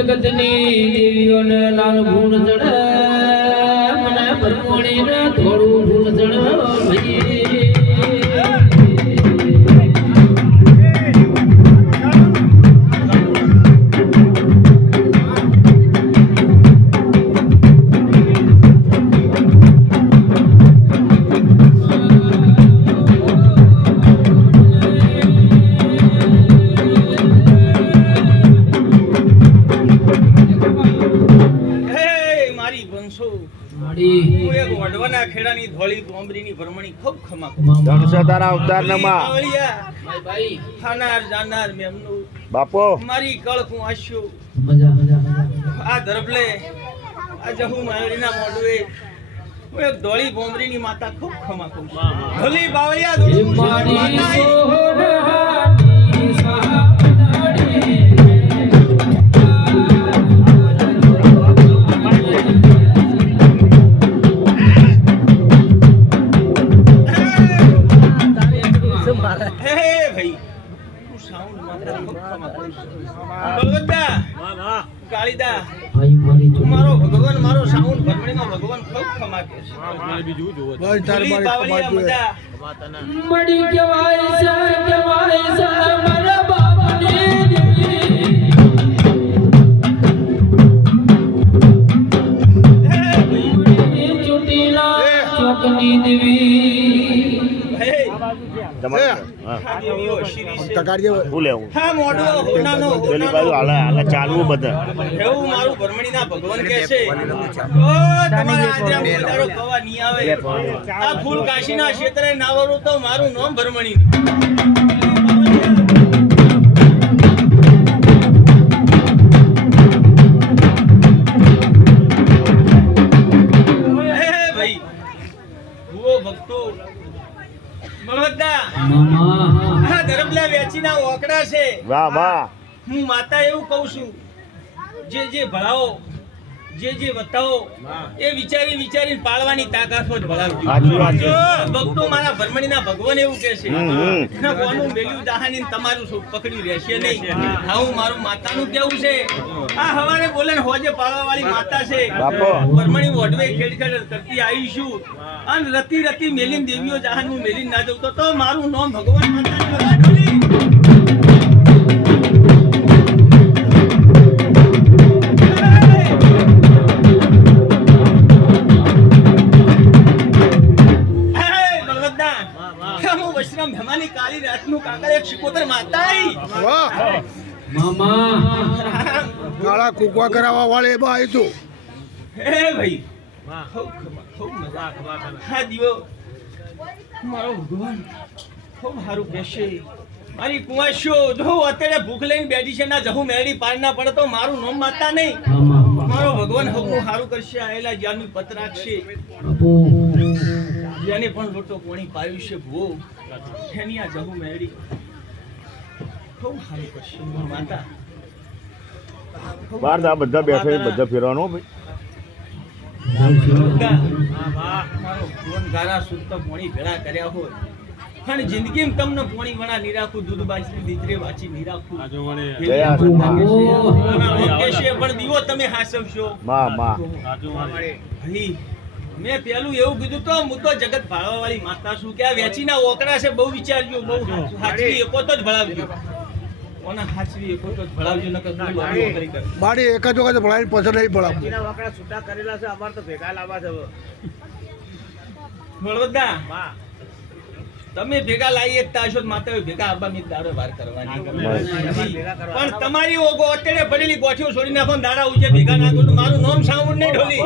જગતની દેવીઓને લાલ ભૂલ જડે મને પરમણીને થોડું ભૂલ જડે ખેડાની ધોળી બોંબરીની ભરમણી ખૂબ ખમા તારા અવતારનામાં ભાઈ ખાનાર જાનાર મેમનું બાપો મારી કળખું આશ્યો આ ધરબલે આ જહુ માળીના મોડવે હું એક ધોળી બોંબરીની માતા ખૂબ ખમા ખૂબ ધોળી બાવળિયા ધોળી મારો ભગવાન મારો સાઉન્ડ ભરમણીનો ભગવાન ખૂબ ખમા કે છે બીજું જોવો બસ તાર મડી કેવાય છે મારા બાપની દેવી ચૂટીલા ચોકની દેવી ચાલવું બધા એવું મારું ભરમણીના ભગવાન કહે છે આ ફૂલ કાશીના ક્ષેત્રે નાવરું તો મારું નામ ભરમણી ભાઈ ભક્તો ધરબલા વેચીના ઓકડા છે વાહ વાહ હું માતા એવું કહું છું જે ભણાવો જે બતાવો એ વિચારીને પાળવાની તાકાત જ ભણાવજો ભક્તો મારા ભરમણીના ભગવાન એવું કહે છે કોનું મેલ્યું દહાની તમારું પકડ્યું રહેશે નહીં આવું મારું માતાનું કેવું છે આ હવારે બોલે ને હોજે પાળવા વાળી માતા છે ભરમણી વઢવે ખેડ કરતી આવીશું અને રતી મેલીન દેવીઓ જહાનું મેલીન ના જવું તો મારું નામ ભગવાન માતા કાલી રાતનું કાકા એક શિકોતર માતા મામા કાળા કુકવા કરાવવા વાળે બા આવ્યું હે ભાઈ ખૂબ મજા હા દીવો મારો ભગવાન ખૂબ સારું કહેશે મારી કુવાશો જો અત્યારે ભૂખ લઈને બેઠી છે ના જહું મેળી પાર ના પડે તો મારું નામ માતા નહીં મારો ભગવાન હકનું સારું કરશે આયેલા જ્યાંનું પત રાખશે જેને પણ લોટો કોણી પાયું છે ભો એની આ જહું મેળી ખૂબ સારું કરશે માતા બાર દા બધા બેઠા છે બધા ફેરવાનો ગારા શુદ્ધ પોણી ભેળા કર્યા હોય અને જિંદગીમાં તમને પોણી વણા ની રાખું દૂધ બાજી દીકરે વાંચી ની રાખું પણ દીવો તમે હાસવશો મેં પેલું એવું કીધું તો હું તો જગત ભાળવા વાળી માતા છું કે આ વેચીના ઓકડા છે બહુ વિચારજો બહુ હાચવી એકો તો જ ભળાવજો ઓના હાચવી એકો તો જ ભળાવજો નકર બાડી એક જ વખત ભળાવી પછી નહીં ભળાવ વેચીના ઓકડા છૂટા કરેલા છે અમાર તો ભેગા લાવવા છે બળવદા તમે ભેગા લાવી એકતા હશો માતા ભેગા આબા મી દાડો વાર કરવાની પણ તમારી ઓગો અત્યારે પડેલી ગોઠીઓ છોડી નાખો દાડા ઉજે ભેગા નાખો તો મારું નામ સાઉન્ડ નહીં ઢોલી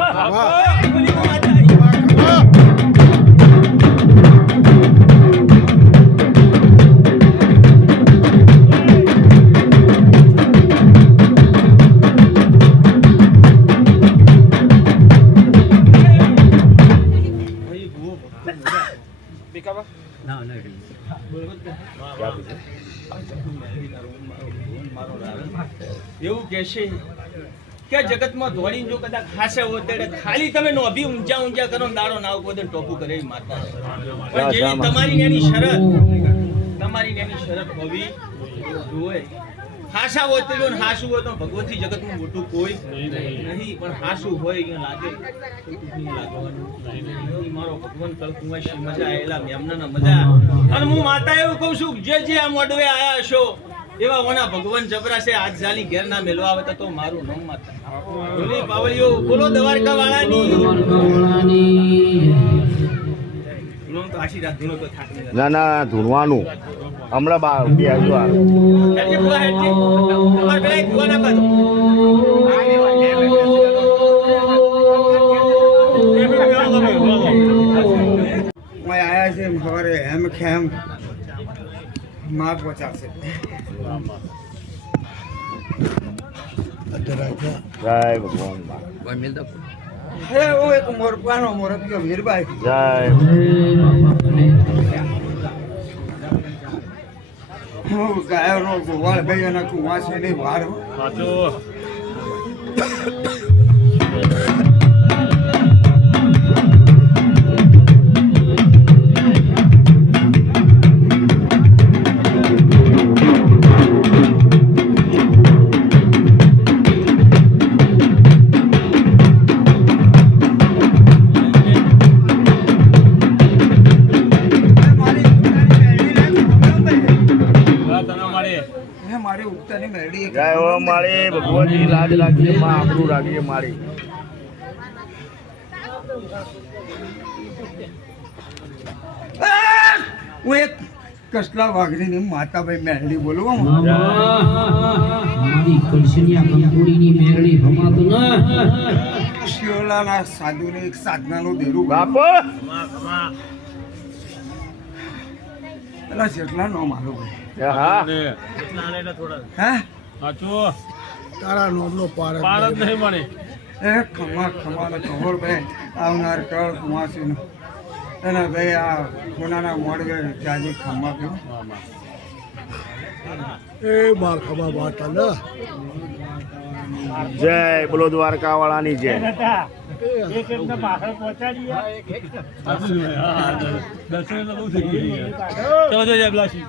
એવું કહેશે કે જગતમાં દોડીને જો કદાચ ખાસે હોય ત્યારે ખાલી તમે નોભી ઊંચા ઊંચા કરો ને દાડો નાવ કોઈ ટોપું કરે એવી માતા છે. પણ જેવી તમારી એની શરત હોવી જોઈએ. હાસા હોય તો ને હાસું હોય તો ભગવતી જગતનું મોટું કોઈ નહીં, પણ હાસું હોય એ લાગે મારો ભગવાન કલ્પવાસી મજા આયેલા મેમના મજા. અને હું માતા એવું કહું છું જે આ મોડવે આયા હશો એવા ઓના ભગવાન જબરા છે. આજ જાલી ઘેર ના મેલવા આવે તો મારું નામ માતા બોલી પાવળીઓ બોલો દ્વારકા વાળાની. લોમ તો આશીર્વાદ ધૂનો તો થાક નહીં. ના ના ધૂણવાનું હમણાં બે આવ્યું હેડજે બુઆ હેડજે. તમારે પેલા એક બુઆ ના બાજુ. આયા છે સવારે હેમ ખેમ માર પચાસે જય ભગવાન હે ઓ એક મોરપાનો મોરપિયો વીરભાઈ જય હું ગાયનો ગોવાળ ભાઈ અને કુવાસી ની વાર મારી ઉગતાની મેળી જય હો માળી ભગવતી લાજ રાખજે માં આપણું રાખજે માળી. હું એક કસલા વાઘરીની માતાભાઈ મેળી બોલવા મારી કળશિયા કંકુડીની મેરડી ભમાતું ના શિયોલાના સાધુને એક સાધનાનું દેરું બાપો પેલા જેટલા નો મારો ભાઈ હા હે સાચું તારા નોમનો પાર પાર જ નહીં મળે. એ ખમા ને ખબર ભાઈ આવનાર કળ કુવાસીનું એના ભાઈ આ કોનાના મોડવે ત્યાંથી ખમા પીવું એ બાર ખમા બાટા ને જય બોલો દ્વારકા વાળાની જય. દર્શન તો બહુ થઈ ગયું. ચલો જય બ્લાસી.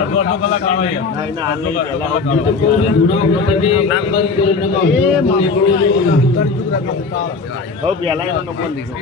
અડધો કલાક આવે. હવે પેલા એનો નંબર લીધો.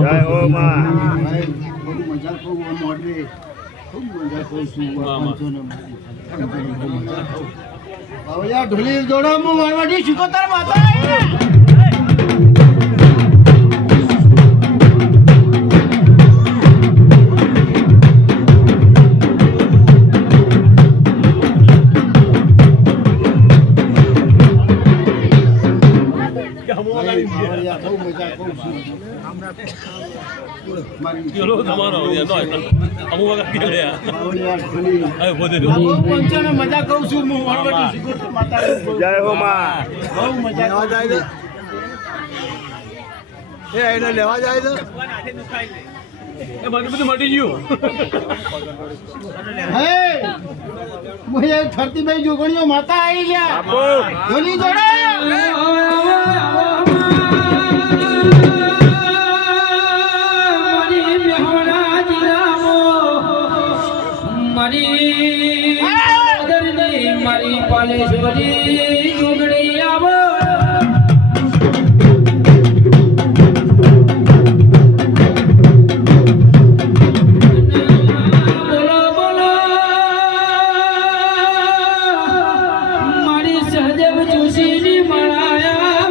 જય હો માં ઢોલી જોડો હું મારવાડી શીખોતર માતા મજા કહું છું હું મારવાડી શીખોતર માતા જય હો માં બહુ મજા લેવા જાય છે એ એને લેવા જાય છે એ બાકી બધું મટી ગયું. હે મુએ ફરતી ભાઈ જોગણીઓ માતા આવી ગયા ઢોલી જોડે મારી મારી દરની મારી પાલેશ્વરી જોગણી આવો બોલો બોલો મારી સહદેવ જોશીની મળાયા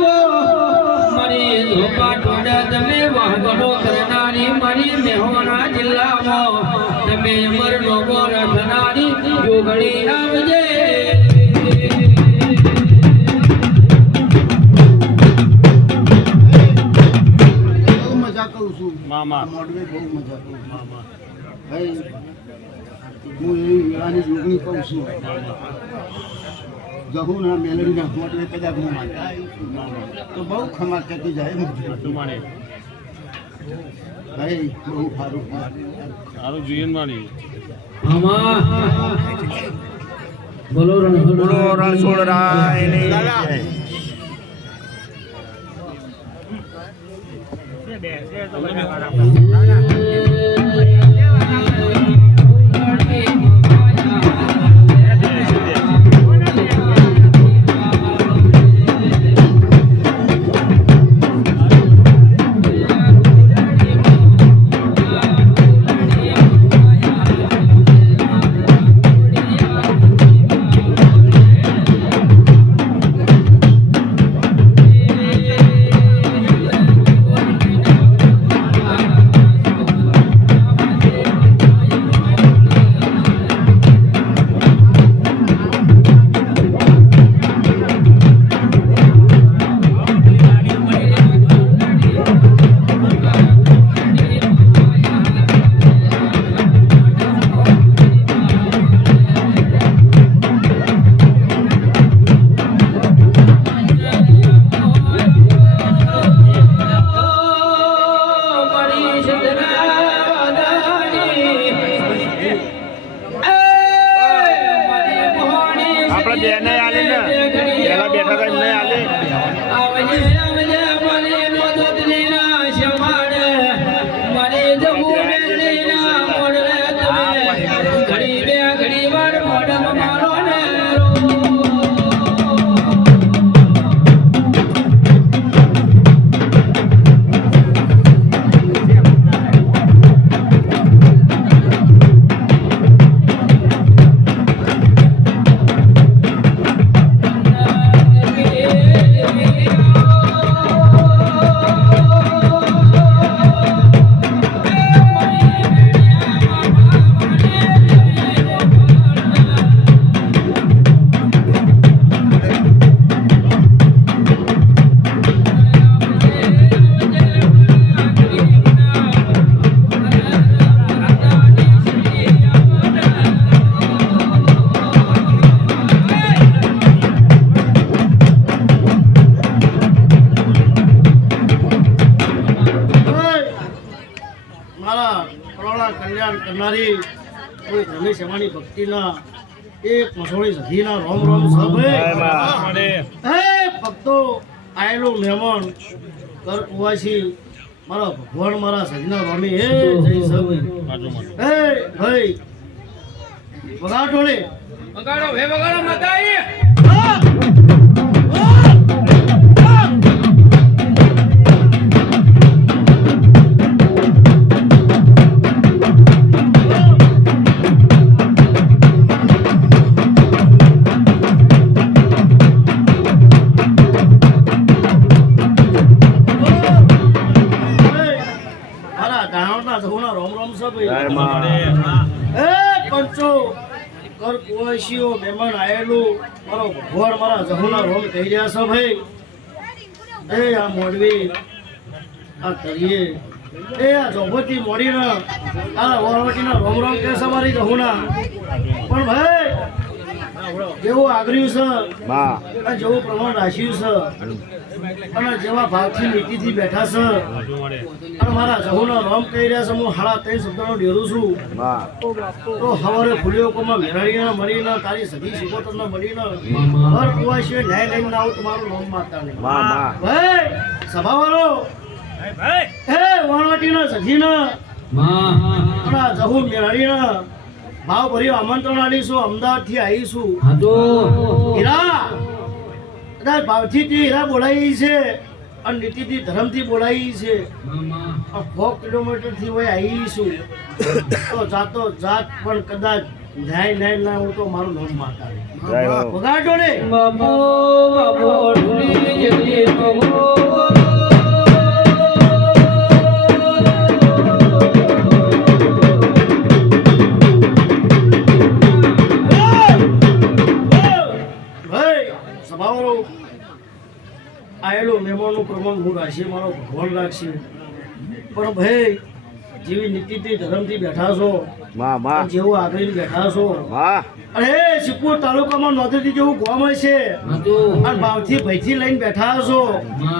મારી ધોપા ટોડા તમે વાહગડો કરનારી મારી મેહોણા જિલ્લામાં તમે અમર લોગો રખનારી જોગણી આવજે બહુ મજા કરું છું મામા મોડવે બહુ મજા કરું છું ભાઈ હું એવી વેળાની જોગણી કહું છું જહુના મેલડીના મોડવે કદાચ હું માનતા તો બહુ ખમા કહેતી જાય તુમાને ભાઈ બહુ સારું સારું જોઈએ ને મારી મામા બોલો બોલો રણછોડ રાયની જય. આપણે બેને આલે ને પેલા બેઠા હતા એમને આલે આવજે આવજે મારી મદદની ના શમાડ મારી જગુની ના મોડવે તમે ઘડી બે ઘડી વાર મોડમ મારો ને મારા કરોડા કલ્યાણ કરનારી કોઈ રમેશ એવાની ભક્તિના એક મસોળી સધીના રોમ રોમ સભે હે ભક્તો આયેલો મહેમાન કર કુવાસી મારા ભગવાન મારા સધીના રોમી હે જય સભે હે ભાઈ વગાડોલે વગાડો ભે વગાડો માતાજી રોમ રોમ સભે જય માં. હે પંચો કર કુવાસીઓ મહેમાન આયેલું મારો ભગવાન મારા જહુના રોમ કહી રહ્યા છે ભાઈ એ આ મોડવી આ કરીએ એ આ જોગવતી મોડીના આ વરવટીના રોમ રોમ કે છે મારી જહુના પણ ભાઈ જેવું આગ્ર્યું છે માં અને જેવું પ્રમાણ રાખ્યું છે અને જેવા ભાવથી નીતિથી બેઠા છે અને મારા જહુના રોમ કહી રહ્યા છે હું 3.5 શબ્દનો ડેરું છું માં તો હવારે ફૂલ્યો કોમાં મેરાડીના મળીને તારી સધી સિકોતરના મળીને ઘર કુવાસીએ ન્યાય લઈને ના આવું તમારું નામ માતા નહીં માં માં ભાઈ સભાવાળો હે વાણવટીના સધીના માં આપણા જહુ મેરાડીના ભાવ ભર્યું આમંત્રણ આલીશું, અમદાવાદથી આવીશું. હા તો હીરા કદાચ ભાવથી તે હીરા બોલાવી છે અને નીતિથી ધર્મથી બોલાવી છે. મામા 100 કિલોમીટરથી હોય આવીશું તો જાતો જાત પણ કદાચ ન્યાય ના હું તો મારું નામ માતા જય હો. વગાડો ને. બાપો બાપો ઢોલી જતી બાપો ભાઈ સભાવાળો આયેલો મહેમાનનું પ્રમાણ હું રાખશે, મારો ભગવાન રાખશે. પણ ભાઈ જેવી નીતિથી ધર્મથી બેઠા છો, માં માં જેવું આગળ બેઠા છો, માં અરે સિદ્ધપુર તાલુકામાં નોંધણી જેવું ગામ છે હા તો અને ભાવથી ભયથી લઈને બેઠા છો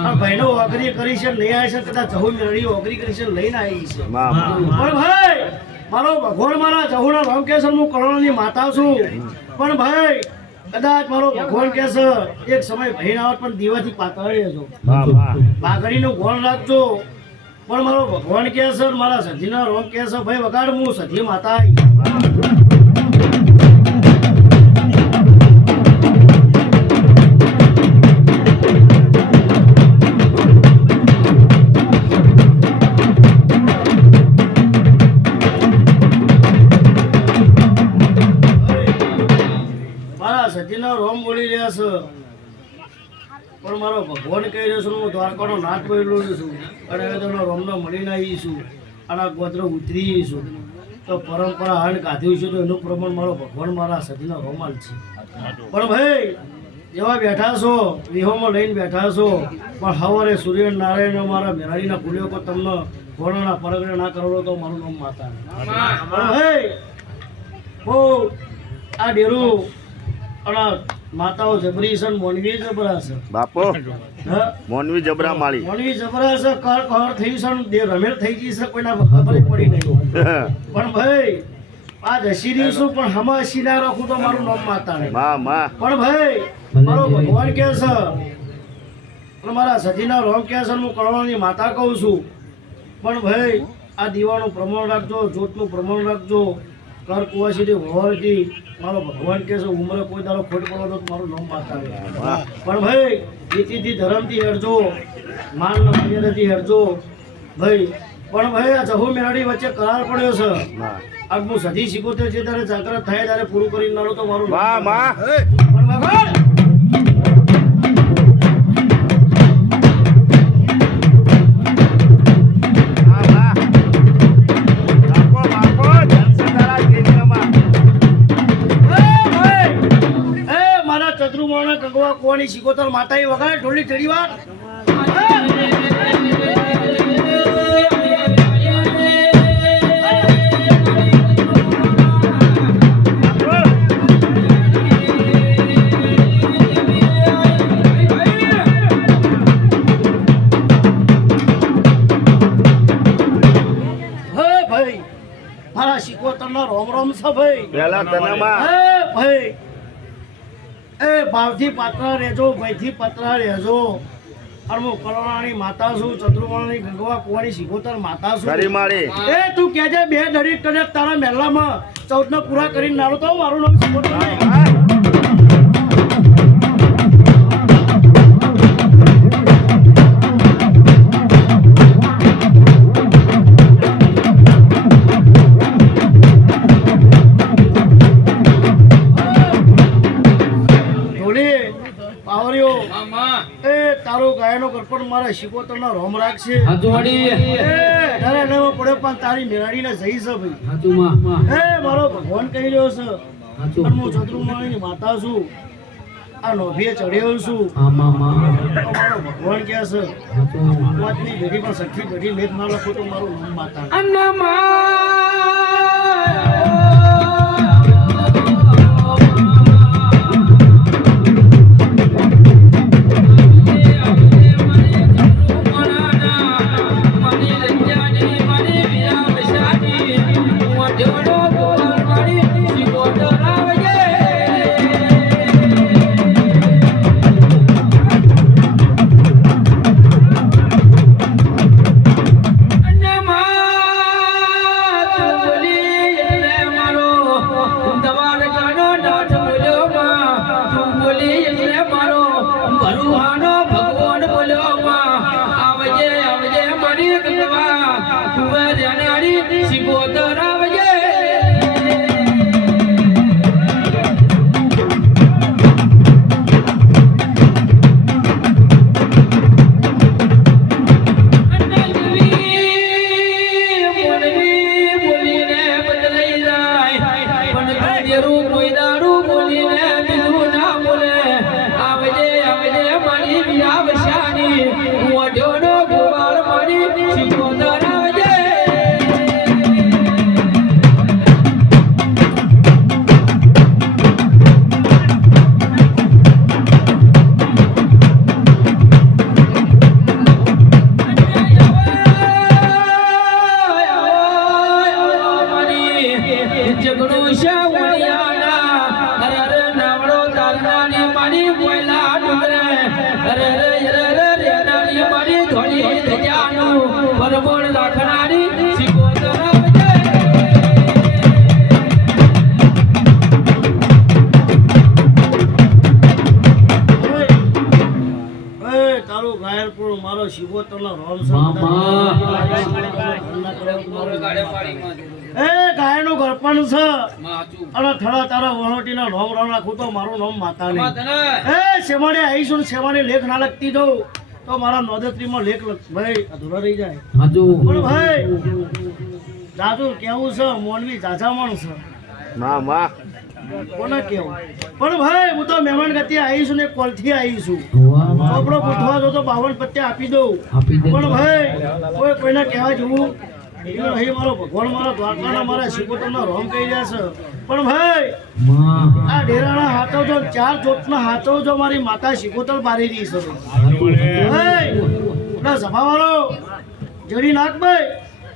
અને ભાઈનો ઓગરી કરી છે નહીં આવી છે, કદાચ જહુ મેળવી ઓગરી કરી છે લઈને આવી છે. માં માં પણ ભાઈ મારો ભગવાન મારા જહુના રામકેશ્વર હું કરોડની માતા છું. પણ ભાઈ કદાચ મારો ભગવાન કહે છે એક સમય ભાઈ આવત પણ દીવાથી પાતળી રહેજો, માં માં બાગડીનું ગોળ રાખજો. પણ મારો ભગવાન કહે છે મારા સધીના રોમ કહે છે ભાઈ વગાડ હું સધી માતા આઈ. મારા સધીના રોમ બોલી રહ્યા છે પણ મારો ભગવાન કહી રહ્યો છું હું દ્વારકાનો નાથ બોલેલો છું અને હવે તેનો રોમનો મળીને આવી છું અને આ ગોત્ર ઉતરી છું તો પરંપરા હાડ કાઢ્યું છે તો એનું પ્રમાણ મારો ભગવાન મારા સધીના રોમાલ છે. પણ ભાઈ જેવા બેઠા છો વિહોમાં લઈને બેઠા છો પણ સવારે સૂર્યનારાયણ મારા મેરાડીના ભૂલ્યો કો તમને ઘોડાના પરગણે ના કરો તો મારું નામ માતા. પણ ભાઈ બહુ આ ડેરું અને માતાઓ જબરી છે ને મોનવી જબરા છે. બાપો હા મોનવી જબરા માળી મોનવી જબરા છે, કર કર થઈ છે ને દે રમેલ થઈ ગઈ છે, કોઈના ખબર પડી નહીં. પણ ભાઈ આ દશીરી છું પણ હમા હસી ના રાખું તો મારું નામ માતા નહીં. માં માં પણ ભાઈ મારો ભગવાન કહે છે અને મારા સતીના રોમ કહે છે હું કરોડોની માતા કહું છું. પણ ભાઈ આ દીવાનું પ્રમાણ રાખજો, જોતનું પ્રમાણ રાખજો, કર કુવાસીથી વહોરથી મારો ભગવાન કહે છે ઉંમરે કોઈ દાડો ખોટ પડો તો મારું નામ માતા નહીં. પણ ભાઈ નીતિથી ધર્મથી હેરજો, માન મર્યાદાથી હેરજો ભાઈ. પણ ભાઈ આ જહુ મેરાડી વચ્ચે કરાર પડ્યો છે માં આ હું સધી 77 છે ત્યારે જાગ્રત થાય ત્યારે પૂરું કરીને નાલો તો મારું નામ માં પણ ભગવાન કોની શિકોતર માતાએ વગાડે ઢોલી ઠેડી વાર. ભાઈ મારા શિકોતર નો રોમ રોમ છે ભાઈ. પેલા તને માં ભાઈ એ ભાવથી પાત્રા રહેજો, ભાઈથી પાત્રા રહેજો. અને હું કરોડાની માતા છું, ચતુર્માની ગંગવા કુવાની શિકોતર માતા છું. કરી માળી એ તું કહેજે બે દડી કરે તારા મહેલામાં 14 પૂરા કરીને નારો તો મારું નામ શિકોતર નહીં. તારો ગાયનો કરપણ મારા શિકોતરના રોમ રાખશે. પડ્યો પણ તારી મેરાડીને જઈ છે ભાઈ. મારો ભગવાન કહી રહ્યો છે હું ચતુર્માની માતા છું, આ નોભીએ ચડ્યો છું. મારો ભગવાન કહે છે વાતની ઘડીમાં સખી ઘડી લેખ ના લખો તો મારું નામ માતા. જગણું શાવણિયાના અરે રે નાવડો તારનાની મારી બોયલા ડુંગરે અરે રે રેનાની મારી ધોળી ધજાનું પરબોળ રાખનારી સિકોતર તારું ઘાયલપુર મારો શિવોતરનો રોમ એ ગાયનું ગળપણ છે અને થડા તારા વહોટીના રોમ રોમ રાખું તો મારું નામ માતા નહીં એ શેવાડે આવીશું ને શેવાડે લેખ ના લખતી દઉં તો મારા નોંધત્રીમાં લેખ ભાઈ અધૂરો રહી જાય પણ ભાઈ જાજુ કેવું છે મોનવી જાજા માણસ છે માં માં કોને કેવું પણ ભાઈ હું તો મહેમાન ગતિ આવીશું ને કોલથી આવીશું આપણો પૂછવા જો તો 52 પત્યા આપી દઉં પણ ભાઈ કોઈ કોઈને કહેવા જેવું અહીં મારો ભગવાન મારા દ્વારકાના મારા શિકોતરના રોમ કહી રહ્યા છે પણ ભાઈ આ ડેરાના હાથો જો 4 જોતના હાથો જો મારી માતા શિકોતર બારી રહી છે ભાઈ સભાવાળો જડી નાખ ભાઈ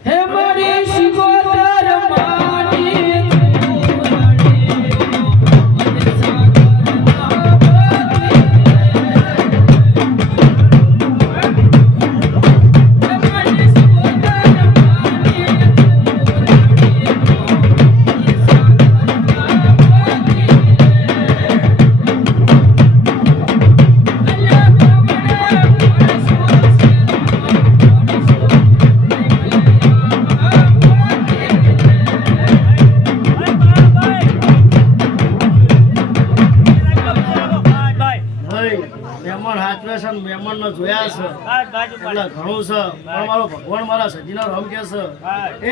હે મારી સિકોતર માની મહેમાન જોયા છે એટલે ઘણું છે પણ મારો ભગવાન મારા સજીના રામ કે છે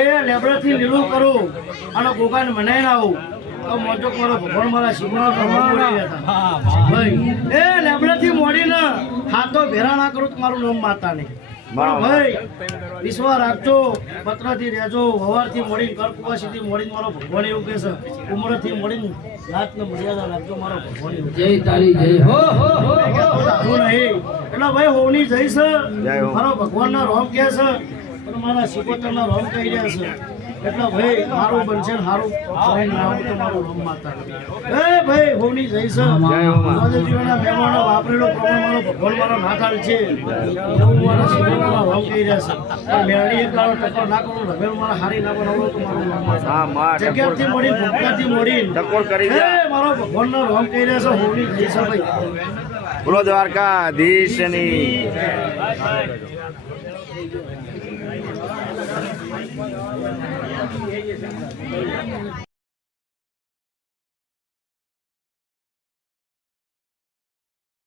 એ લેબડેથી લીલું કરું અને ગોગાને મનાઈને આવું તો મોટો મારો ભગવાન મારા શિવના રામ બોલી હતા ભાઈ એ લેબડેથી મોડીને હાથો ભેરા ના કરું તો મારું નામ માતા નહીં પણ ભાઈ વિશ્વાસ રાખજો પત્રથી રહેજો હવારથી મોડીને કરકુવાસીથી મોડીને મારો ભગવાન એવું કહે છે ઉંમરથી મોડીને રાતને મર્યાદા રાખજો મારો ભગવાન એવું જય તારી જય હો નહીં એટલે ભાઈ હોની જઈ છે મારો ભગવાનના રોમ કહે છે પણ મારા શિકોતરના રોમ કહી રહ્યા છે એટલે ભાઈ મારું બનશે ને સારું નામ તો મારું રોમ માતા એ ભાઈ હોની જઈ છે જીવનના મહેમાનો વાપરેલો પ્રમાણ મારો ભગવાન મારો નાથાલ છે એવું મારા શિકોતરના રોમ કહી રહ્યા છે પણ મેળી એક દાડો ટક્કર ના કરું રવેલ મારા હારી ના બનાવો તો મારું રોમ માતા જગ્યાથી મોડી ભૂખથી મોડી ટકોર કરી દે મારો ભગવાનનો રોમ કહી રહ્યા છે હોની જઈ છે ભાઈ બોલો દ્વારકાધીશની